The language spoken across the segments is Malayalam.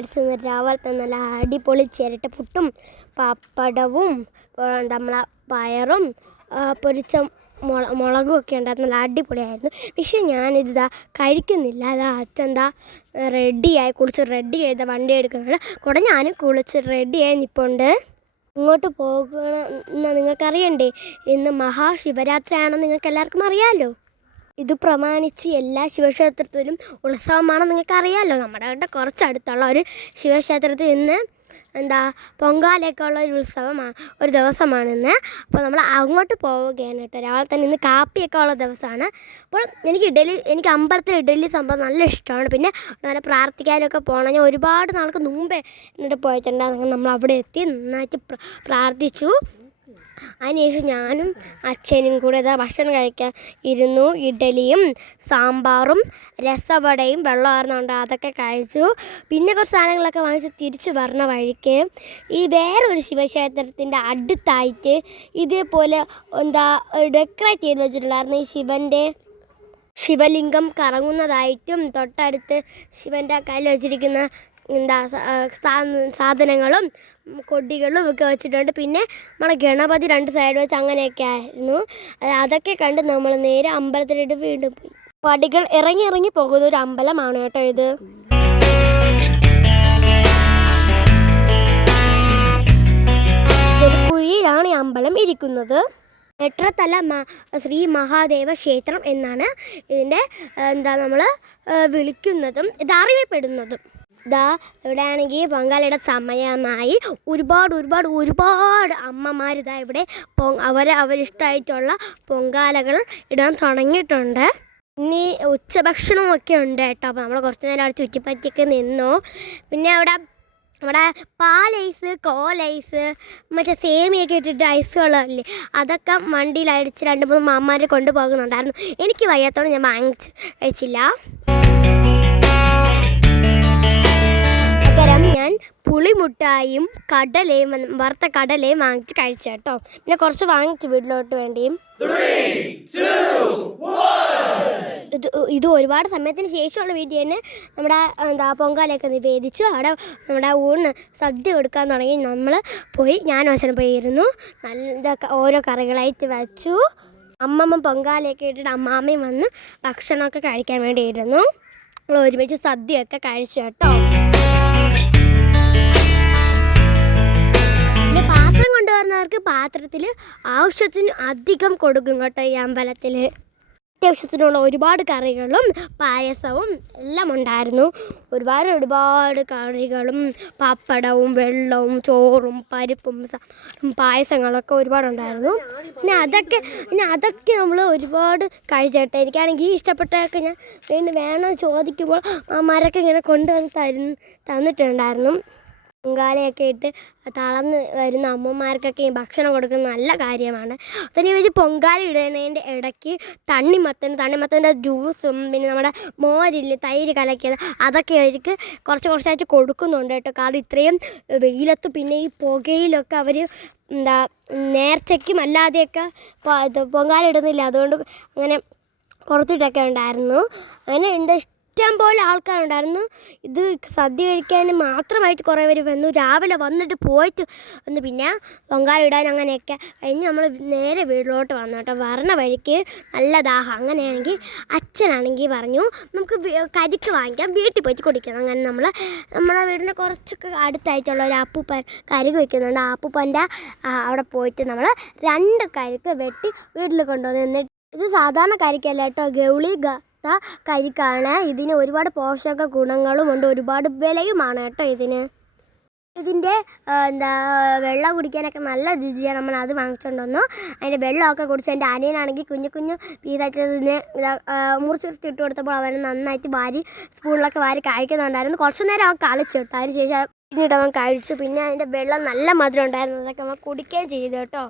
സ്നാക്സ് രാവിലത്തെ നല്ല അടിപൊളി ചിരട്ടപ്പുട്ടും പപ്പടവും നമ്മളെ പയറും പൊരിച്ച മുളകും ഒക്കെ ഉണ്ടായിരുന്നു. നല്ല അടിപൊളിയായിരുന്നു. പക്ഷേ ഞാനിതാ കഴിക്കുന്നില്ല. അതാ അച്ഛൻ കുളിച്ച് റെഡി ചെയ്ത വണ്ടി എടുക്കുന്നുണ്ട്. കൂടെ ഞാനും കുളിച്ച് റെഡിയായി നിൽപ്പുണ്ട്. ഇങ്ങോട്ട് പോകണം നിങ്ങൾക്കറിയണ്ടേ, ഇന്ന് മഹാശിവരാത്രിയാണെന്ന് നിങ്ങൾക്ക് എല്ലാവർക്കും അറിയാമല്ലോ. ഇത് പ്രമാണിച്ച് എല്ലാ ശിവക്ഷേത്രത്തിലും ഉത്സവമാണെന്ന് നിങ്ങൾക്കറിയാമല്ലോ. നമ്മുടെ ഇവിടെ കുറച്ചടുത്തുള്ള ഒരു ശിവക്ഷേത്രത്തിൽ ഇന്ന് പൊങ്കാലയൊക്കെ ഉള്ള ഒരു ഉത്സവമാണ്, ഒരു ദിവസമാണ് ഇന്ന്. അപ്പോൾ നമ്മൾ അങ്ങോട്ട് പോവുകയാണ് കേട്ടോ. രാവിലെ തന്നെ ഇന്ന് കാപ്പിയൊക്കെ ഉള്ള ദിവസമാണ്. അപ്പോൾ എനിക്ക് അമ്പലത്തിൽ ഇഡലി സംഭവം നല്ല ഇഷ്ടമാണ്. പിന്നെ നല്ല പ്രാർത്ഥിക്കാനൊക്കെ പോകണം. ഞാൻ ഒരുപാട് നാൾക്ക് മുമ്പേ എന്നിട്ട് പോയിട്ടുണ്ടായിരുന്നു. നമ്മൾ അവിടെ എത്തി നന്നായിട്ട് പ്രാർത്ഥിച്ചു. അതിനുശേഷം ഞാനും അച്ഛനും കൂടെ ഭക്ഷണം കഴിക്കാൻ ഇരുന്നു. ഇഡലിയും സാമ്പാറും രസവടയും വെള്ളമായിരുന്നുണ്ട്, അതൊക്കെ കഴിച്ചു. പിന്നെ കുറച്ച് സാധനങ്ങളൊക്കെ വാങ്ങിച്ച് തിരിച്ച് വരണ വഴിക്ക് ഈ വേറൊരു ശിവക്ഷേത്രത്തിൻ്റെ അടുത്തായിട്ട് ഇതേപോലെ ഡെക്കറേറ്റ് ചെയ്ത് വെച്ചിട്ടുണ്ടായിരുന്നു. ഈ ശിവലിംഗം കറങ്ങുന്നതായിട്ടും തൊട്ടടുത്ത് ശിവൻ്റെ കയ്യിൽ വെച്ചിരിക്കുന്ന സാധനങ്ങളും കൊടികളും ഒക്കെ വെച്ചിട്ടുണ്ട്. പിന്നെ നമ്മളെ ഗണപതി 2 സൈഡ് വെച്ച് അങ്ങനെയൊക്കെ ആയിരുന്നു. അതൊക്കെ കണ്ട് നമ്മൾ നേരെ അമ്പലത്തിലോട്ട് വീണ്ടും പോയി. പടികൾ ഇറങ്ങി പോകുന്ന ഒരു അമ്പലമാണ് കേട്ടോ ഇത്. കുഴിയിലാണ് ഈ അമ്പലം ഇരിക്കുന്നത്. നെട്രത്തല ശ്രീ മഹാദേവ ക്ഷേത്രം എന്നാണ് ഇതിൻ്റെ നമ്മൾ വിളിക്കുന്നതും ഇതറിയപ്പെടുന്നതും. ഇവിടെ ആണെങ്കിൽ പൊങ്കാലയുടെ സമയമായി. ഒരുപാട് അമ്മമാർ ഇവിടെ അവരിഷ്ടമായിട്ടുള്ള പൊങ്കാലകൾ ഇടാൻ തുടങ്ങിയിട്ടുണ്ട്. ഇനി ഉച്ചഭക്ഷണമൊക്കെ ഉണ്ട് കേട്ടോ. അപ്പോൾ നമ്മൾ കുറച്ച് നേരം അവിടെ ചുറ്റിപ്പറ്റിയൊക്കെ നിന്നു. പിന്നെ അവിടെ പാലൈസ്, കോലൈസ്, മറ്റേ സേമിയൊക്കെ ഇട്ടിട്ട് ഐസുകളല്ലേ, അതൊക്കെ വണ്ടിയിൽ അടിച്ച് 2-3 മാമാരെ കൊണ്ടുപോകുന്നുണ്ടായിരുന്നു. എനിക്ക് വയ്യാത്തോടെ ഞാൻ കഴിച്ചില്ല. ഞാൻ പുളിമുട്ടായും വറുത്ത കടലയും വാങ്ങിച്ച് കഴിച്ചു കേട്ടോ. പിന്നെ കുറച്ച് വാങ്ങിച്ചു വീട്ടിലോട്ട് വേണ്ടിയും. ഇത് ഒരുപാട് സമയത്തിന് ശേഷമുള്ള വീഡിയോ ആണ്. നമ്മുടെ പൊങ്കാലയൊക്കെ നിവേദിച്ചു. അവിടെ നമ്മുടെ ഊണ് സദ്യ കൊടുക്കാൻ തുടങ്ങി. നമ്മൾ പോയി, ഞാൻ അവസരം പോയിരുന്നു. നല്ല ഓരോ കറികളായിട്ട് വെച്ചു. അമ്മമ്മ പൊങ്കാലയൊക്കെ ഇട്ടിട്ട് അമ്മാമ്മയും വന്ന് ഭക്ഷണമൊക്കെ കഴിക്കാൻ വേണ്ടിയിരുന്നു. നമ്മൾ ഒരുമിച്ച് സദ്യയൊക്കെ കഴിച്ചു കേട്ടോ. പാത്രം കൊണ്ടുവരുന്നവർക്ക് പാത്രത്തിൽ ആവശ്യത്തിന് അധികം കൊടുക്കും കേട്ടോ. ഈ അമ്പലത്തിൽ അത്യാവശ്യത്തിനുള്ള ഒരുപാട് കറികളും പായസവും എല്ലാം ഉണ്ടായിരുന്നു. ഒരുപാട് കറികളും പപ്പടവും വെള്ളവും ചോറും പരിപ്പും പായസങ്ങളൊക്കെ ഒരുപാടുണ്ടായിരുന്നു. പിന്നെ അതൊക്കെ നമ്മൾ ഒരുപാട് കഴിച്ചേട്ടെ. എനിക്കാണെങ്കിൽ ഇഷ്ടപ്പെട്ടതൊക്കെ ഞാൻ വേണം ചോദിക്കുമ്പോൾ അമ്മമാരൊക്കെ ഇങ്ങനെ കൊണ്ടുവന്ന് തന്നിട്ടുണ്ടായിരുന്നു. പൊങ്കാലയൊക്കെ ഇട്ട് തളർന്ന് വരുന്ന അമ്മമാർക്കൊക്കെ ഈ ഭക്ഷണം കൊടുക്കുന്നത് നല്ല കാര്യമാണ്. അതിന് ഒരു പൊങ്കാല ഇടുന്നതിൻ്റെ ഇടയ്ക്ക് തണ്ണിമത്തൻ്റെ ജ്യൂസും പിന്നെ നമ്മുടെ മോരില് തൈര് കലക്കിയത് അതൊക്കെ അവർക്ക് കുറച്ചായിട്ട് കൊടുക്കുന്നുണ്ട് കേട്ടോ. കാരണം ഇത്രയും വെയിലത്ത് പിന്നെ ഈ പുകയിലൊക്കെ അവർ നേർച്ചയ്ക്കും അല്ലാതെയൊക്കെ പൊങ്കാല ഇടുന്നില്ല. അതുകൊണ്ട് അങ്ങനെ കൊടുത്തിട്ടൊക്കെ ഉണ്ടായിരുന്നു. അങ്ങനെ എൻ്റെ ഇഷ്ടം പോലെ ആൾക്കാരുണ്ടായിരുന്നു. ഇത് സദ്യ കഴിക്കാൻ മാത്രമായിട്ട് കുറേ പേര് വന്നു. രാവിലെ വന്നിട്ട് പോയിട്ട് വന്ന് പിന്നെ പൊങ്കാല ഇടാൻ അങ്ങനെയൊക്കെ കഴിഞ്ഞ് നമ്മൾ നേരെ വീട്ടിലോട്ട് വന്നു കേട്ടോ. വരണ വഴിക്ക് നല്ല ദാഹം. അങ്ങനെയാണെങ്കിൽ അച്ഛനാണെങ്കിൽ പറഞ്ഞു നമുക്ക് കരിക്ക് വാങ്ങിക്കാം, വീട്ടിൽ പോയിട്ട് കുടിക്കണം. അങ്ങനെ നമ്മളെ വീടിൻ്റെ കുറച്ചൊക്കെ അടുത്തായിട്ടുള്ള ഒരു അപ്പൂപ്പൻ കരിക്ക് വയ്ക്കുന്നുണ്ട്. ആ അപ്പൂപ്പൻ്റെ അവിടെ പോയിട്ട് നമ്മൾ 2 കരിക്ക് വെട്ടി വീട്ടിൽ കൊണ്ടുവന്ന്. എന്നിട്ട് ഇത് സാധാരണ കരിക്കല്ല കേട്ടോ, ഗൗളി കരിക്കാണ്. ഇതിന് ഒരുപാട് പോഷക ഗുണങ്ങളും ഉണ്ട്, ഒരുപാട് വിലയുമാണ് കേട്ടോ ഇതിൻ്റെ വെള്ളം കുടിക്കാനൊക്കെ നല്ല രുചിയാണ്. നമ്മൾ അത് വാങ്ങിച്ചുകൊണ്ട് വന്നു. അതിൻ്റെ വെള്ളമൊക്കെ കുടിച്ച് എൻ്റെ അനിയനാണെങ്കിൽ കുഞ്ഞു പീസായിട്ട് മുറിച്ചിട്ട് കൊടുത്തപ്പോൾ അവൻ നന്നായിട്ട് സ്പൂണിലൊക്കെ വാരി കഴിക്കുന്നുണ്ടായിരുന്നു. കുറച്ച് നേരം അവൻ കളിച്ചു കേട്ടോ. അതിന് ശേഷം പിന്നീട് അവൻ കഴിച്ചു. പിന്നെ അതിൻ്റെ വെള്ളം നല്ല മധുരം ഉണ്ടായിരുന്നു, അതൊക്കെ അവൻ കുടിക്കുകയും ചെയ്തു കേട്ടോ.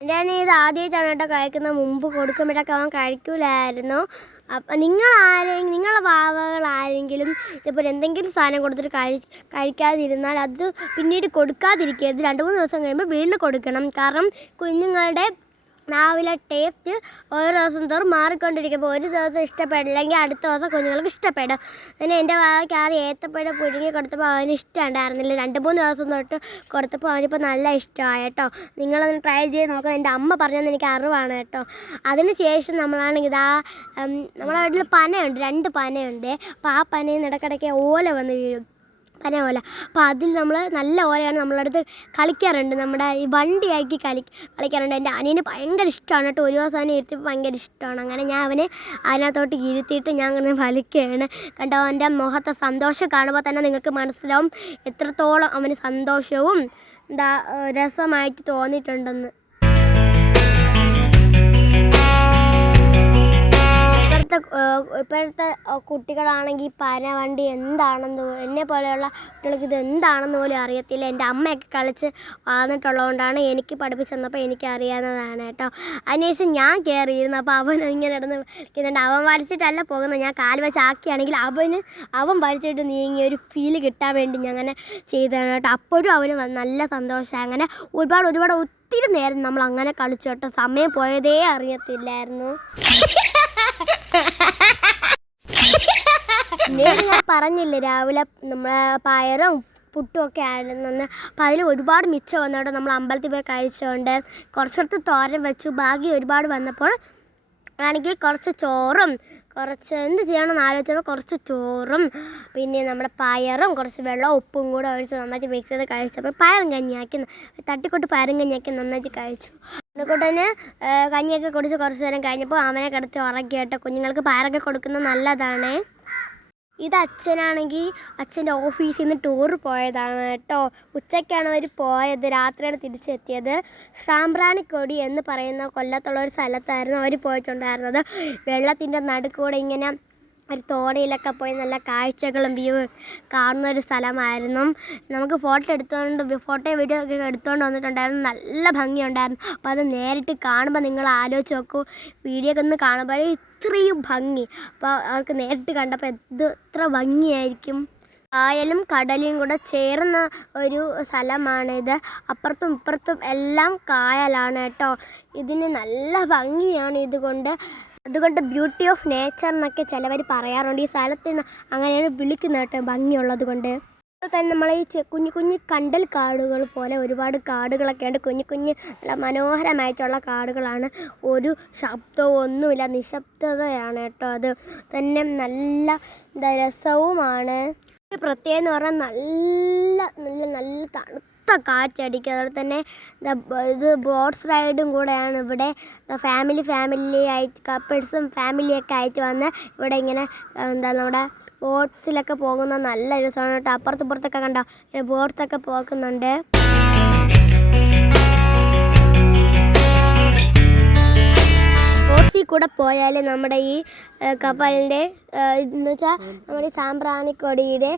എൻ്റെ അനിയൻ ഇത് ആദ്യമായിട്ടാണ് കേട്ടോ കഴിക്കുന്നത്. മുമ്പ് കൊടുക്കുമ്പോഴൊക്കെ അവൻ കഴിക്കൂലായിരുന്നു. അപ്പം നിങ്ങളെ വാവകളാരെങ്കിലും ഇതേപോലെ എന്തെങ്കിലും സാധനം കൊടുത്തിട്ട് കഴിക്കാതിരുന്നാൽ അത് പിന്നീട് കൊടുക്കാതിരിക്കരുത്. 2-3 ദിവസം കഴിയുമ്പോൾ വീണ്ടും കൊടുക്കണം. കാരണം കുഞ്ഞുങ്ങളുടെ നാവിലെ ടേസ്റ്റ് ഓരോ ദിവസം തോറും മാറിക്കൊണ്ടിരിക്കും. ഇപ്പോൾ ഒരു ദിവസം ഇഷ്ടപ്പെടില്ലെങ്കിൽ അടുത്ത ദിവസം കുഞ്ഞുങ്ങൾക്ക് ഇഷ്ടപ്പെടും. പിന്നെ എൻ്റെ വാവയ്ക്ക് ആദ്യം ഏത്തപ്പഴം പുഴുങ്ങി കൊടുത്തപ്പോൾ അവന് ഇഷ്ടമുണ്ടായിരുന്നില്ല. 2-3 ദിവസം തൊട്ട് കൊടുത്തപ്പോൾ അവനിപ്പോൾ നല്ല ഇഷ്ടമായി കേട്ടോ. നിങ്ങളൊന്ന് ട്രൈ ചെയ്ത് നോക്കണം. എൻ്റെ അമ്മ പറഞ്ഞതെന്ന് എനിക്ക് അറിവാണ് കേട്ടോ. അതിന് ശേഷം നമ്മളാണെങ്കിൽ നമ്മുടെ വീട്ടിൽ പനയുണ്ട്, 2 പനയുണ്ട്. അപ്പോൾ ആ പനയിൽ നിന്ന് ഇടയ്ക്കിടയ്ക്ക് ഓല വന്ന് വീഴും, പന ഓല. അപ്പോൾ അതിൽ നമ്മൾ നല്ല ഓലയാണ് നമ്മളടുത്ത് കളിക്കാറുണ്ട്, നമ്മുടെ ഈ വണ്ടിയാക്കി കളിക്കാറുണ്ട്. എൻ്റെ അനിയന് ഭയങ്കര ഇഷ്ടമാണ് കേട്ടോ. ഒരു ദിവസം അവനെ ഇരുത്തിയപ്പോൾ ഭയങ്കര ഇഷ്ടമാണ്. അങ്ങനെ ഞാൻ അവനെ അതിനകത്തോട്ട് ഇരുത്തിയിട്ട് ഞാൻ അങ്ങനെ വലിക്കുകയാണ് കണ്ടോ. അവൻ്റെ മുഖത്തെ സന്തോഷം കാണുമ്പോൾ തന്നെ നിങ്ങൾക്ക് മനസ്സിലാവും എത്രത്തോളം അവന് സന്തോഷവും രസമായിട്ട് തോന്നിയിട്ടുണ്ടെന്ന്. ഇപ്പോഴത്തെ കുട്ടികളാണെങ്കിൽ പനവണ്ടി എന്താണെന്ന്, എന്നെ പോലെയുള്ള കുട്ടികൾക്ക് ഇത് എന്താണെന്ന് പോലും അറിയത്തില്ല. എൻ്റെ അമ്മയൊക്കെ കളിച്ച് വളർന്നിട്ടുള്ളതുകൊണ്ടാണ് എനിക്ക് പഠിപ്പിച്ച് തന്നപ്പോൾ എനിക്ക് അറിയാവുന്നതാണ് കേട്ടോ. അതിനുശേഷം ഞാൻ കയറിയിരുന്നു. അപ്പോൾ അവൻ ഇങ്ങനെ നടന്ന് കളിക്കുന്നുണ്ട്. അവൻ വലിച്ചിട്ടല്ല പോകുന്നത്, ഞാൻ കാല് വെച്ച് ആക്കിയാണെങ്കിൽ അവൻ വലിച്ചിട്ട് നീങ്ങി ഒരു ഫീല് കിട്ടാൻ വേണ്ടി ഞാൻ അങ്ങനെ ചെയ്തതാണ് കേട്ടോ. അപ്പോഴും അവന് നല്ല സന്തോഷമായി. അങ്ങനെ ഒരുപാട് ഒത്തിരി നേരം നമ്മൾ അങ്ങനെ കളിച്ചു കേട്ടോ. സമയം പോയതേ അറിയത്തില്ലായിരുന്നു. പിന്നീട് ഞാൻ പറഞ്ഞില്ലേ രാവിലെ നമ്മളെ പയറും പുട്ടും ഒക്കെ ആയിരുന്നു. അപ്പോൾ അതിൽ ഒരുപാട് മിച്ചം വന്നോട്ടോ. നമ്മൾ അമ്പലത്തിൽ പോയി കഴിച്ചുകൊണ്ട് കുറച്ചിടത്ത് തോരൻ വെച്ചു. ബാക്കി ഒരുപാട് വന്നപ്പോൾ ആണെങ്കിൽ കുറച്ച് ചോറും എന്ത് ചെയ്യണമെന്ന് ആലോചിച്ചപ്പോൾ കുറച്ച് ചോറും പിന്നെ നമ്മുടെ പയറും കുറച്ച് വെള്ളവും ഉപ്പും കൂടെ ഒഴിച്ച് നന്നായിട്ട് മിക്സ് ചെയ്ത് കഴിച്ചപ്പോൾ പയറും കഞ്ഞിയാക്കി തട്ടിക്കൊണ്ട് പയറും കഞ്ഞിയാക്കി നന്നായിട്ട് കഴിച്ചു. അതുകൊണ്ടുതന്നെ കഞ്ഞിയൊക്കെ കുടിച്ച് കുറച്ച് നേരം കഴിഞ്ഞപ്പോൾ അവനെ കിടത്തി ഉറക്കി കേട്ടോ. കുഞ്ഞുങ്ങൾക്ക് പയറൊക്കെ കൊടുക്കുന്നത് നല്ലതാണ്. ഇത് അച്ഛനാണെങ്കിൽ അച്ഛൻ്റെ ഓഫീസിൽ നിന്ന് ടൂർ പോയതാണ് കേട്ടോ. ഉച്ചയ്ക്കാണ് അവർ പോയത്, രാത്രിയാണ് തിരിച്ചെത്തിയത്. സാമ്പ്രാണിക്കൊടി എന്ന് പറയുന്ന കൊല്ലത്തുള്ള ഒരു സ്ഥലത്തായിരുന്നു അവർ പോയിട്ടുണ്ടായിരുന്നത്. വെള്ളത്തിൻ്റെ നടുക്കൂടെ ഇങ്ങനെ ഒരു തോണിയിലൊക്കെ പോയി നല്ല കാഴ്ചകളും വ്യൂ കാണുന്ന ഒരു സ്ഥലമായിരുന്നു. നമുക്ക് ഫോട്ടോയും വീഡിയോ ഒക്കെ എടുത്തുകൊണ്ട് വന്നിട്ടുണ്ടായിരുന്നു. നല്ല ഭംഗിയുണ്ടായിരുന്നു. അപ്പോൾ അത് നേരിട്ട് കാണുമ്പോൾ നിങ്ങൾ ആലോചിച്ച് നോക്കൂ, വീഡിയോ ഒക്കെ ഒന്ന് കാണുമ്പോൾ ഇത്രയും ഭംഗി. അപ്പോൾ അവർക്ക് നേരിട്ട് കണ്ടപ്പോൾ എത്ര ഭംഗിയായിരിക്കും. കായലും കടലും കൂടെ ചേർന്ന ഒരു സ്ഥലമാണിത്. അപ്പുറത്തും ഇപ്പുറത്തും എല്ലാം കായലാണ് കേട്ടോ. ഇതിന് നല്ല ഭംഗിയാണ്. അതുകൊണ്ട് ബ്യൂട്ടി ഓഫ് നേച്ചർ എന്നൊക്കെ ചിലവർ പറയാറുണ്ട്. ഈ സ്ഥലത്തിന് അങ്ങനെയാണ് വിളിക്കുന്നത് കേട്ടോ, ഭംഗിയുള്ളത് കൊണ്ട്. തന്നെ നമ്മൾ ഈ കുഞ്ഞു കണ്ടൽ കാടുകൾ പോലെ ഒരുപാട് കാടുകളൊക്കെ ഉണ്ട്. കുഞ്ഞു നല്ല മനോഹരമായിട്ടുള്ള കാടുകളാണ്. ഒരു ശബ്ദവും ഒന്നുമില്ല, നിശബ്ദതയാണ് കേട്ടോ. അത് തന്നെ നല്ല രസവുമാണ്. പ്രത്യേകം എന്ന് പറഞ്ഞാൽ നല്ല തണുത്ത കാറ്റടിക്കുക. അതുപോലെ തന്നെ ഇത് ബോട്ട്സ് റൈഡും കൂടെയാണ് ഇവിടെ. ഫാമിലി ആയിട്ട് കപ്പിൾസും ഫാമിലിയൊക്കെ ആയിട്ട് വന്ന് ഇവിടെ ഇങ്ങനെ നമ്മുടെ ബോട്ട്സിലൊക്കെ പോകുന്ന നല്ല രസമാണ് കേട്ടോ. അപ്പുറത്തൊക്കെ കണ്ടോ ബോട്ട്സൊക്കെ പോകുന്നുണ്ട്. ബോട്ട്സിൽ കൂടെ പോയാൽ നമ്മുടെ ഈ കപ്പലിൻ്റെ എന്ന് വെച്ചാൽ നമ്മുടെ സാമ്പ്രാണിക്കൊടിയുടെ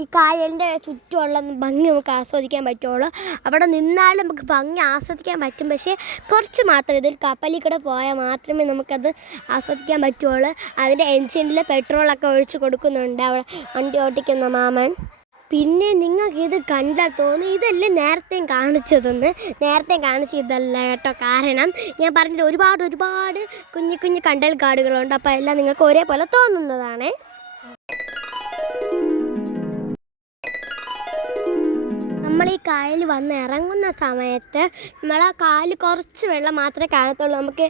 ഈ കായലിൻ്റെ ചുറ്റുമുള്ള ഭംഗി നമുക്ക് ആസ്വദിക്കാൻ പറ്റുള്ളൂ. അവിടെ നിന്നാലും നമുക്ക് ഭംഗി ആസ്വദിക്കാൻ പറ്റും, പക്ഷേ കുറച്ച് മാത്രം. ഇതിൽ കപ്പലിൽ കൂടെ പോയാൽ മാത്രമേ നമുക്കത് ആസ്വദിക്കാൻ പറ്റുള്ളൂ. അതിൻ്റെ എൻജിനിൽ പെട്രോളൊക്കെ ഒഴിച്ച് കൊടുക്കുന്നുണ്ട് അവിടെ വണ്ടി ഓടിക്കുന്ന മാമൻ. പിന്നെ നിങ്ങൾക്കിത് കണ്ടാൽ തോന്നും ഇതല്ലേ നേരത്തെ കാണിച്ചതല്ല കേട്ടോ. കാരണം ഞാൻ പറഞ്ഞിട്ട് ഒരുപാട് കുഞ്ഞു കണ്ടൽ കാടുകളുണ്ട്. അപ്പോൾ എല്ലാം നിങ്ങൾക്ക് ഒരേപോലെ തോന്നുന്നതാണ്. നമ്മൾ ഈ കായൽ വന്ന് ഇറങ്ങുന്ന സമയത്ത് നമ്മളെ കാല് കുറച്ച് വെള്ളം മാത്രമേ കാണത്തുള്ളൂ. നമുക്ക്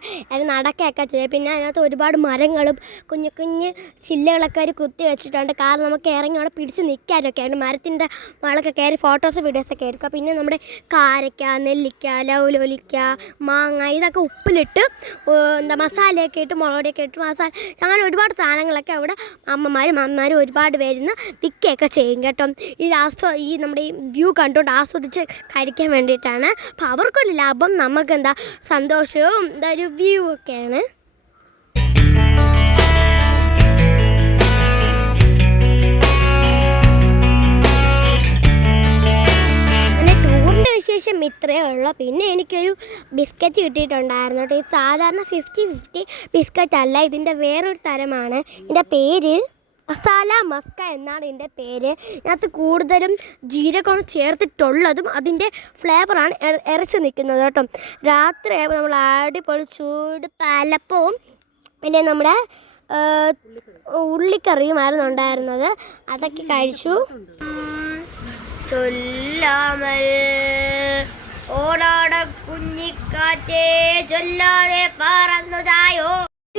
നടക്കുകയൊക്കെ ചെയ്യാം. പിന്നെ അതിനകത്ത് ഒരുപാട് മരങ്ങളും കുഞ്ഞു ചില്ലകളൊക്കെ അവർ കുത്തി വെച്ചിട്ടുണ്ട്. കാരണം നമുക്ക് ഇറങ്ങി അവിടെ പിടിച്ച് നിൽക്കാനൊക്കെയാണ്. മരത്തിൻ്റെ മുകളൊക്കെ കയറി ഫോട്ടോസ് വീഡിയോസൊക്കെ എടുക്കുക. പിന്നെ നമ്മുടെ കാരക്ക, നെല്ലിക്ക, ലൗലോലിക്ക, മാങ്ങ ഇതൊക്കെ ഉപ്പിലിട്ട് മസാലയൊക്കെ ഇട്ട് മുളകൊടിയൊക്കെ ഇട്ട് മസാല അങ്ങനെ ഒരുപാട് സാധനങ്ങളൊക്കെ അവിടെ അമ്മമാരും ഒരുപാട് പേരുന്ന് വിൽക്കുകയൊക്കെ ചെയ്യും കേട്ടോ. ഈ നമ്മുടെ ഈ വ്യൂ കണ്ടുകൊണ്ട് ആസ്വദിച്ച് കഴിക്കാൻ വേണ്ടിയിട്ടാണ്. അപ്പോൾ അവർക്കൊരു ലാഭം, നമുക്കെന്താ സന്തോഷവും ഒരു വ്യൂ ഒക്കെയാണ്. വിശേഷം ഇത്രയേ ഉള്ളൂ. പിന്നെ എനിക്കൊരു ബിസ്ക്കറ്റ് കിട്ടിയിട്ടുണ്ടായിരുന്നു കേട്ടോ. ഈ സാധാരണ 50-50 ബിസ്ക്കറ്റ് അല്ല, ഇതിൻ്റെ വേറൊരു തരമാണ്. ഇതിൻ്റെ പേര് മസാല മസ്ക എന്നാണ് ഇതിൻ്റെ പേര്. ഇതിനകത്ത് കൂടുതലും ജീരകമാണ് ചേർത്തിട്ടുള്ളതും അതിൻ്റെ ഫ്ലേവറാണ് ഇറച്ചി നിൽക്കുന്നത് കേട്ടോ. രാത്രിയായപ്പോൾ നമ്മൾ അടിപൊളി ചൂട് പാലപ്പവും പിന്നെ നമ്മുടെ ഉള്ളിക്കറിയുമായിരുന്നു ഉണ്ടായിരുന്നത്. അതൊക്കെ കഴിച്ചു. ചൊല്ലാമൽ ഓടാട കുഞ്ഞിക്കാറ്റേ ചൊല്ലാതെ പറന്നുതായോ.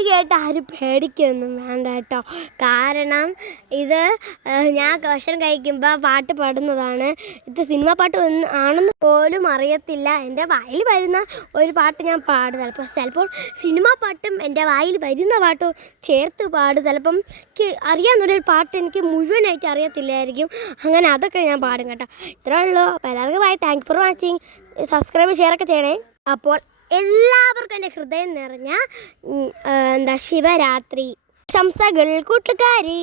കേട്ട് ആരും പേടിക്കൊന്നും വേണ്ട കേട്ടോ. കാരണം ഇത് ഞാൻ ഭക്ഷണം കഴിക്കുമ്പോൾ പാട്ട് പാടുന്നതാണ്. ഇത് സിനിമ പാട്ട് ആണെന്ന് പോലും അറിയത്തില്ല. എൻ്റെ വായിൽ വരുന്ന ഒരു പാട്ട് ഞാൻ പാടും. ചിലപ്പോൾ സിനിമ പാട്ടും എൻ്റെ വായിൽ വരുന്ന പാട്ടും ചേർത്ത് പാടും. ചിലപ്പം എനിക്ക് അറിയാവുന്നൊരു പാട്ട് എനിക്ക് മുഴുവനായിട്ട് അറിയത്തില്ലായിരിക്കും. അങ്ങനെ അതൊക്കെ ഞാൻ പാടും കേട്ടോ. ഇത്രേ ഉള്ളൂ. അപ്പോൾ എല്ലാവർക്കും bye. Thank for watching. Subscribe ഷെയറൊക്കെ ചെയ്യണേ. അപ്പോൾ എല്ലാവർക്കും എൻ്റെ ഹൃദയം നിറഞ്ഞ ശിവരാത്രി ആശംസകൾ കൂട്ടുകാരി.